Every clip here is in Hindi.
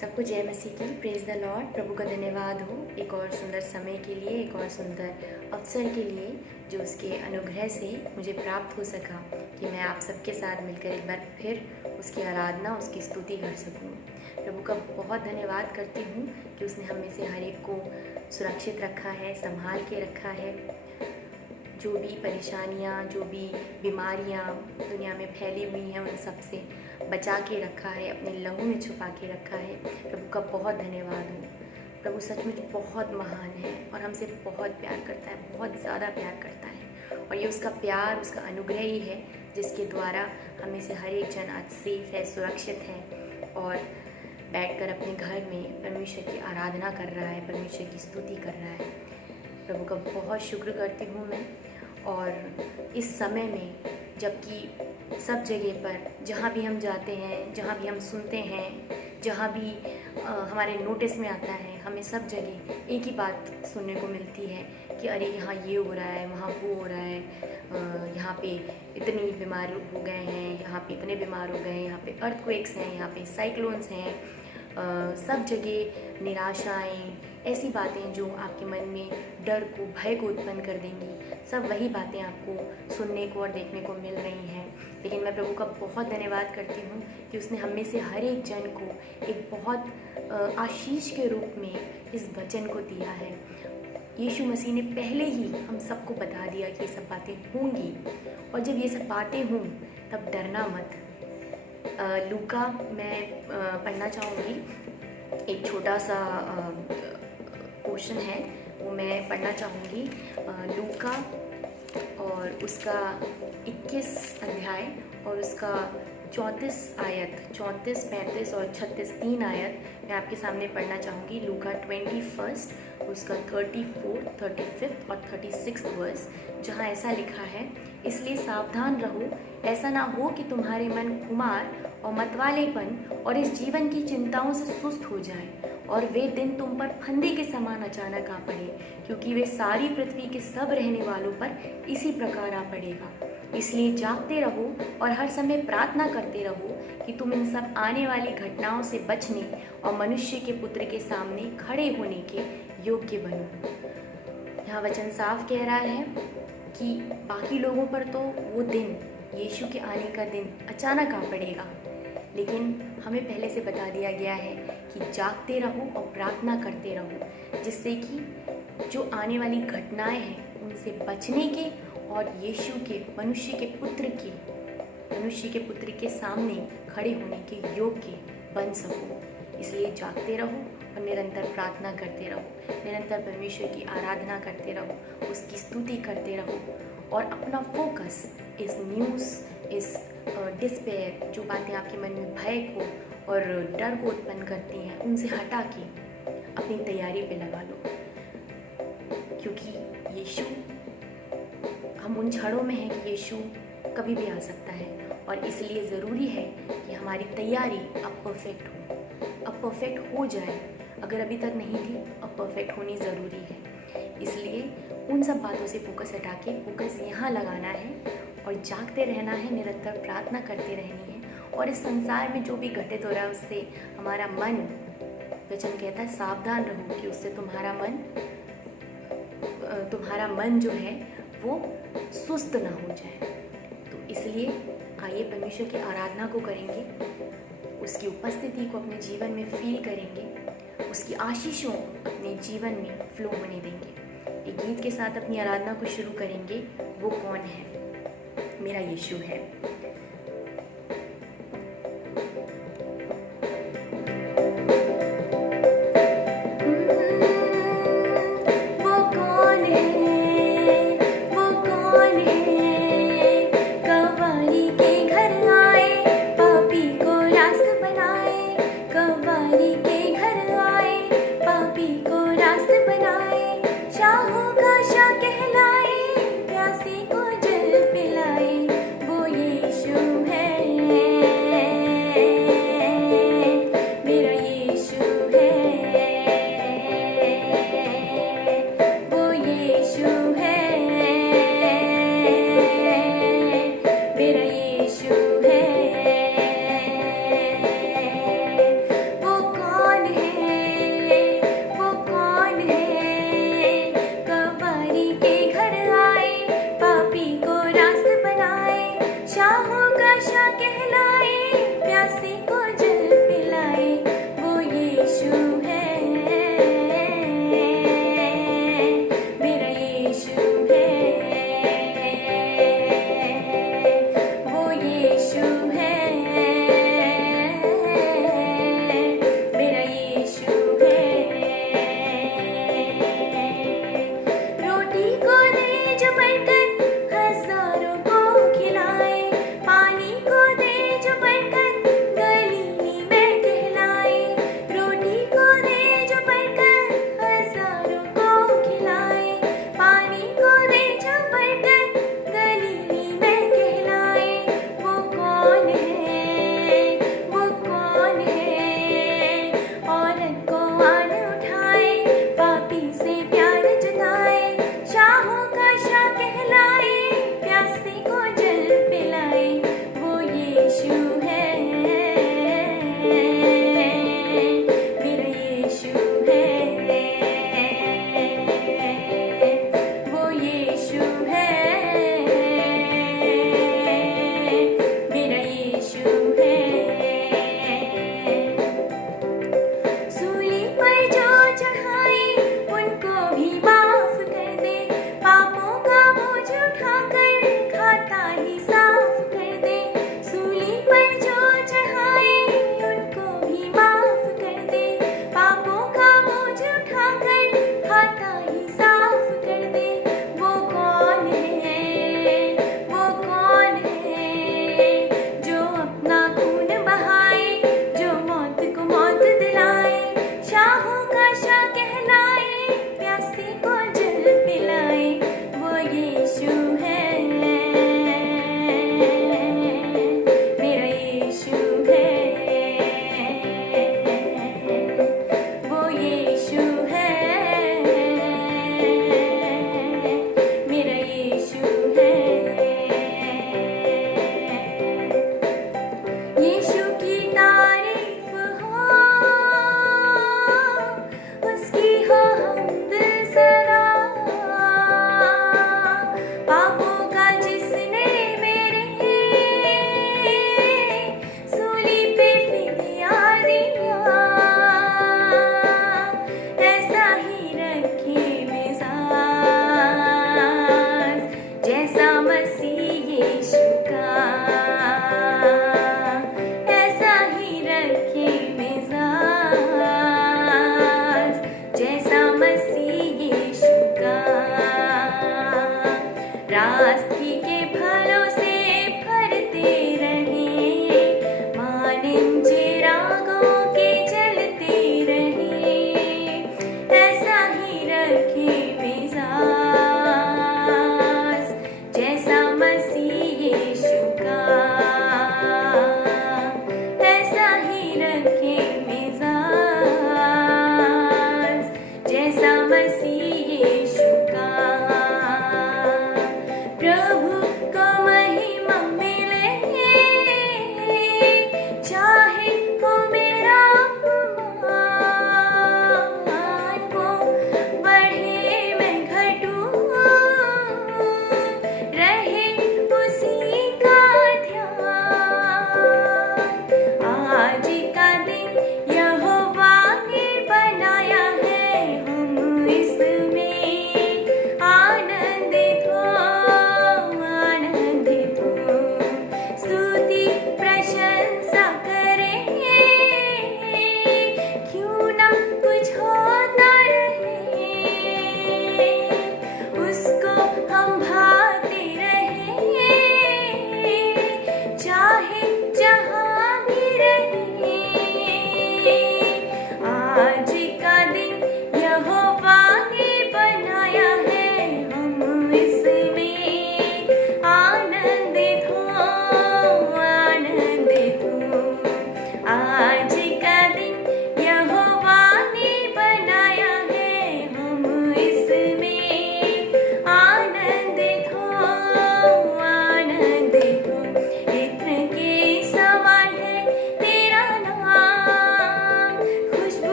सबको जय मसीह की। Praise the Lord. प्रभु का धन्यवाद हो एक और सुंदर समय के लिए, एक और सुंदर अवसर के लिए जो उसके अनुग्रह से मुझे प्राप्त हो सका कि मैं आप सबके साथ मिलकर एक बार फिर उसकी आराधना, उसकी स्तुति कर सकूं। प्रभु का बहुत धन्यवाद करती हूँ कि उसने हम में से हर एक को सुरक्षित रखा है, संभाल के रखा है। जो भी परेशानियाँ, जो भी बीमारियाँ दुनिया में फैली हुई हैं, उन सब से बचा के रखा है, अपने लहू में छुपा के रखा है। प्रभु का बहुत धन्यवाद हो। प्रभु सचमुच बहुत महान है और हमसे बहुत प्यार करता है, बहुत ज़्यादा प्यार करता है। और ये उसका प्यार, उसका अनुग्रह ही है जिसके द्वारा हमें से हर एक जन आज सेफ है, सुरक्षित है और बैठकर अपने घर में परमेश्वर की आराधना कर रहा है, परमेश्वर की स्तुति कर रहा है। प्रभु का बहुत शुक्र करती हूँ मैं। और इस समय में जबकि सब जगह पर जहाँ भी हम जाते हैं, जहाँ भी हम सुनते हैं, जहाँ भी हमारे नोटिस में आता है, हमें सब जगह एक ही बात सुनने को मिलती है कि अरे यहाँ ये हो रहा है, वहाँ वो हो रहा है, यहाँ पे इतनी बीमार हो गए हैं, यहाँ पे इतने बीमार हो गए हैं, यहाँ पे अर्थक्वेक्स हैं, यहाँ पे साइक्लोन्स हैं। सब जगह निराशाएं, ऐसी बातें जो आपके मन में डर को, भय को उत्पन्न कर देंगी, सब वही बातें आपको सुनने को और देखने को मिल रही हैं। लेकिन मैं प्रभु का बहुत धन्यवाद करती हूँ कि उसने हम में से हर एक जन को एक बहुत आशीष के रूप में इस वचन को दिया है। यीशु मसीह ने पहले ही हम सबको बता दिया कि ये सब बातें होंगी और जब ये सब बातें हों तब डरना मत। लूका मैं पढ़ना चाहूँगी, एक छोटा सा पोर्शन है वो मैं पढ़ना चाहूँगी। लूका और उसका 21 अध्याय और उसका 34 आयत, 34, 35 और 36 तीन आयत मैं आपके सामने पढ़ना चाहूँगी। लूका 21 उसका 34, 35 और 36 वर्स, जहाँ ऐसा लिखा है, इसलिए सावधान रहो, ऐसा ना हो कि तुम्हारे मन कुमार और मतवालेपन और इस जीवन की चिंताओं से सुस्त हो जाए और वे दिन तुम पर फंदे के समान अचानक आ पड़े, क्योंकि वे सारी पृथ्वी के सब रहने वालों पर इसी प्रकार आ पड़ेगा। इसलिए जागते रहो और हर समय प्रार्थना करते रहो कि तुम इन सब आने वाली घटनाओं से बचने और मनुष्य के पुत्र के सामने खड़े होने के योग्य बनो। यहाँ वचन साफ कह रहा है कि बाकी लोगों पर तो वो दिन, यीशु के आने का दिन अचानक आ पड़ेगा, लेकिन हमें पहले से बता दिया गया है कि जागते रहो और प्रार्थना करते रहो, जिससे कि जो आने वाली घटनाएं हैं उनसे बचने के और यीशु के, मनुष्य के पुत्र के सामने खड़े होने के योग्य बन सको। इसलिए जागते रहो और निरंतर प्रार्थना करते रहो, निरंतर परमेश्वर की आराधना करते रहो, उसकी स्तुति करते रहो और अपना फोकस इस न्यूज़, इस डिस्पेयर, जो बातें आपके मन में भय को और डर को उत्पन्न करती हैं, उनसे हटा के अपनी तैयारी पे लगा लो। क्योंकि यीशु, हम उन क्षणों में हैं कि यीशु कभी भी आ सकता है और इसलिए ज़रूरी है कि हमारी तैयारी अब परफेक्ट हो जाए। अगर अभी तक नहीं थी, अब परफेक्ट होनी ज़रूरी है। इसलिए उन सब बातों से फोकस हटा के फोकस यहाँ लगाना है और जागते रहना है, निरंतर प्रार्थना करते रहनी है। और इस संसार में जो भी घटित हो रहा है उससे हमारा मन, वचन कहता है सावधान रहो कि उससे तुम्हारा मन जो है वो सुस्त ना हो जाए। तो इसलिए आइए परमेश्वर की आराधना को करेंगे, उसकी उपस्थिति को अपने जीवन में फील करेंगे, उसकी आशीषों को अपने जीवन में फ्लो होने देंगे। एक गीत के साथ अपनी आराधना को शुरू करेंगे। वो कौन है? मेरा यीशु है। कहलाए, प्यासे को जल पिलाए, वो यीशु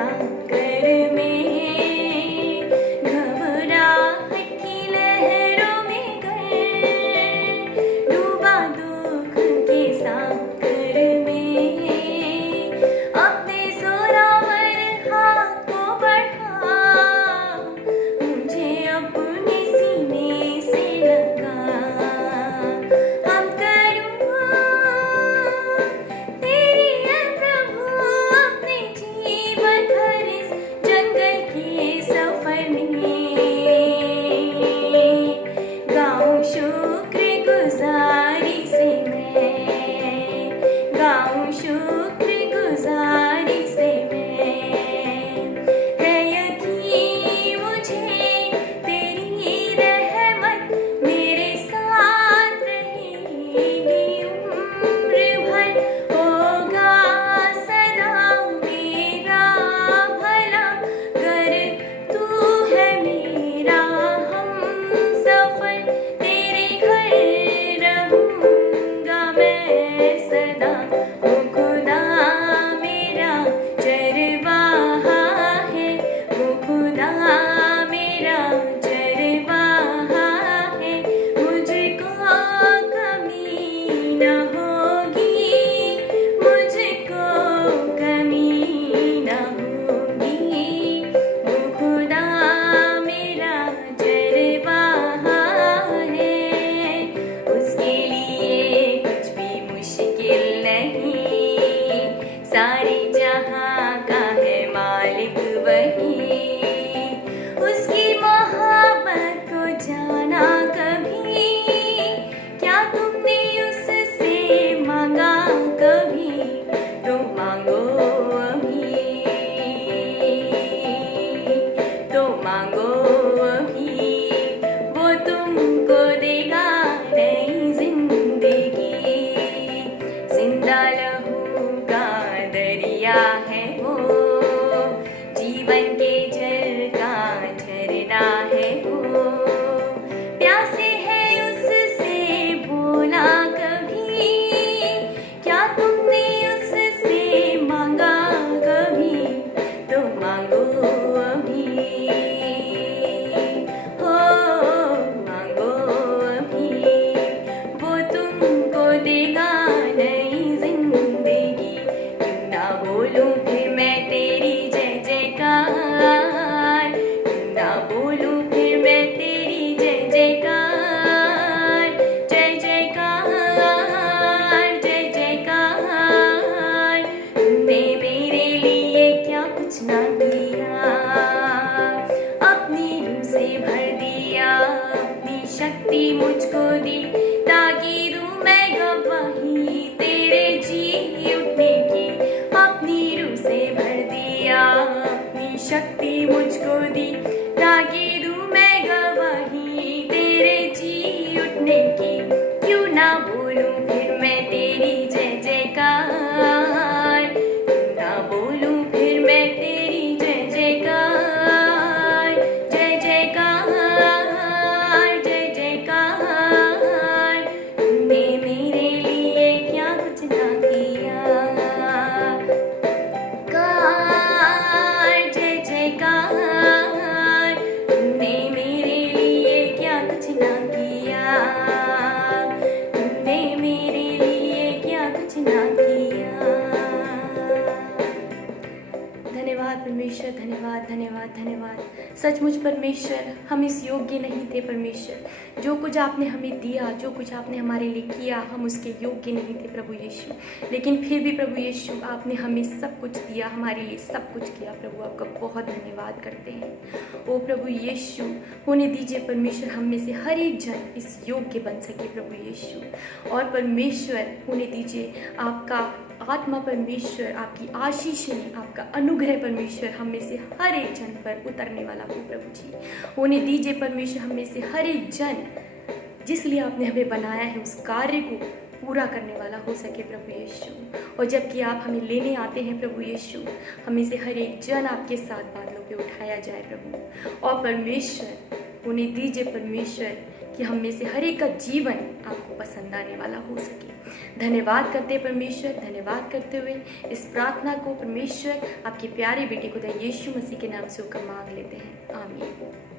सागर में, घबराहट की लहरों में गए, डूबा दुख के सागर में, अपने जोरावर हाथ को बढ़ा, मुझे अपने सीने से लगा। हम करूँ तेरी है प्रभु अपने जीवन भर इस जंगल के सफर में, गाऊं शुक्रगुजारी से मैं, गाऊं शुक्रगुजारी से मैं। है यकीन मुझे तेरी रहमत मेरे साथ रहेगी उम्र भर, होगा सदा मेरा भला, गर तू है मेरा हमसफर, तेरे घर रहूंगा मैं सदा। ओ खुदा मेरा चरवाहा है, वो खुदा मेरा चरवाहा है, मुझको कमी न होगी, मुझको कमी न होगी। वो खुदा मेरा चरवाहा है, उसके लिए कुछ भी मुश्किल नहीं, सारे जहां का है मालिक वही, उसकी मोहब्बत को जाना कभी, क्या तुमने उससे मांगा कभी, तो मांगो अभी, तो मांगो अभी, वो तुमको देगा नई जिंदगी। जिंदा लहू का दरिया है वो, जीवन के जल का झरना है वो, प्यासे है उससे बोला कभी, क्या तुमने उससे मांगा कभी, तो मांगो अभी, हो मांगो अभी, वो तुमको देगा नई जिंदगी। क्यों ना बोलूं फिर मैं तेरी जय जयकार, क्यों ना बोलूं फिर मैं तेरी जय जयकार, जय जयकार, जय जयकार। तुमने मेरे लिए क्या कुछ ना किया, अपनी रूह से भर दिया, अपनी शक्ति मुझको दी, ताकि दूं मैं गवाही तेरे जी उठने की। अपनी रूह से भर दिया, अपनी शक्ति मुझको दी, ताकि दूं मैं गवाही तेरे जी उठने की। क्यों ना बोलूं फिर मैं तेरी जय जयकार, क्यों ना बोलूं फिर मैं तेरी जय जयकार, जय जयकार, जय जयकार। तुमने मेरे लिए क्या कुछ ना किया, कार जय जयकार। तुमने मेरे लिए क्या कुछ ना किया, तुमने मेरे लिए क्या कुछ ना किया। धन्यवाद परमेश्वर, धन्यवाद धन्यवाद धन्यवाद। सचमुच परमेश्वर हम इस योग्य नहीं थे परमेश्वर, जो कुछ आपने हमें दिया, जो कुछ आपने हमारे लिए किया, हम उसके योग्य नहीं थे प्रभु यीशु, लेकिन फिर भी प्रभु यीशु आपने हमें सब कुछ दिया, हमारे लिए सब कुछ किया। प्रभु आपका बहुत धन्यवाद करते हैं। ओ प्रभु यीशु, होने दीजिए परमेश्वर हम में से हर एक जन इस योग्य बन सके प्रभु यीशु। और परमेश्वर होने दीजिए आपका आत्मा परमेश्वर, आपकी आशीषें, आपका अनुग्रह परमेश्वर हम में से हर एक जन पर उतरने वाला हो प्रभु जी। होने दीजिए परमेश्वर हम में से हर एक जन जिसलिए आपने हमें बनाया है उस कार्य को पूरा करने वाला हो सके प्रभु यीशु। और जबकि आप हमें लेने आते हैं प्रभु यीशु, हमें से हर एक जन आपके साथ बादलों पे उठाया जाए प्रभु। और परमेश्वर होने दीजिए परमेश्वर कि हम में से हर एक का जीवन आपको पसंद आने वाला हो सके। धन्यवाद करते हैं परमेश्वर, धन्यवाद करते हुए इस प्रार्थना को परमेश्वर आपके प्यारे बेटे खुदा यीशु मसीह के नाम से होकर मांग लेते हैं, आमीन।